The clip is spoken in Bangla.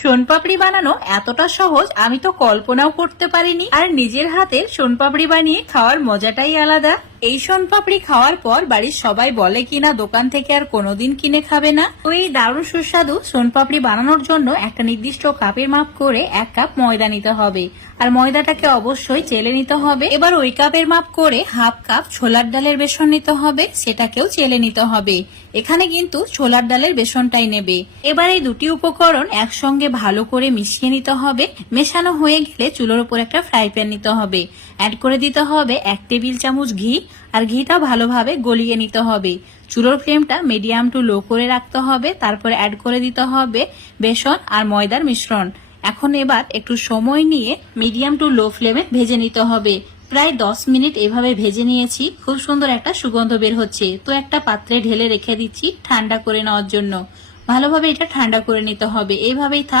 শোনপাপড়ি বানানো এতটা সহজ আমি তো কল্পনাও করতে পারিনি। আর নিজের হাতে শোনপাপড়ি বানিয়ে খাওয়ার মজাটাই আলাদা। এই শোনপাপড়ি খাওয়ার পর বাড়ির সবাই বলে কিনা দোকান থেকে আর কোনোদিন কিনে খাবে না। তো এই দারুণ সুস্বাদু শোনপাপড়ি বানানোর জন্য একটা নির্দিষ্ট কাপের মাপ করে 1 কাপ ময়দা নিতে হবে। আর ময়দাটাকে অবশ্যই চেলে নিতে হবে। এবার ওই কাপের মাপ করে 1/2 কাপ ছোলার ডালের বেসন নিতে হবে, সেটাকেও চেলে নিতে হবে। এখানে কিন্তু ছোলার ডালের বেসনটাই নেবে। এবার এই দুটি উপকরণ একসঙ্গে ভালো করে মিশিয়ে নিতে হবে। মেশানো হয়ে গেলে চুলোর উপর একটা ফ্রাই প্যান নিতে হবে। অ্যাড করে দিতে হবে 1 টেবিল চামচ ঘি। আর ঘিটা ভালোভাবে গলিয়ে নিতে হবে। চুলোর ফ্লেমটা মিডিয়াম টু লো করে রাখতে হবে। তারপরে অ্যাড করে দিতে হবে বেসন আর ময়দার মিশ্রণ। এখন এবার একটু সময় নিয়ে মিডিয়াম টু লো ফ্লেমে ভেজে নিতে হবে। প্রায় 10 মিনিট এভাবে ভেজে নিয়েছি। খুব সুন্দর একটা সুগন্ধ বের হচ্ছে। তো একটা পাত্রে ঢেলে রেখে দিচ্ছি ঠান্ডা করে নেওয়ার জন্য। ভালোভাবে এটা ঠান্ডা করে নিতে হবে। এইভাবেই থাক।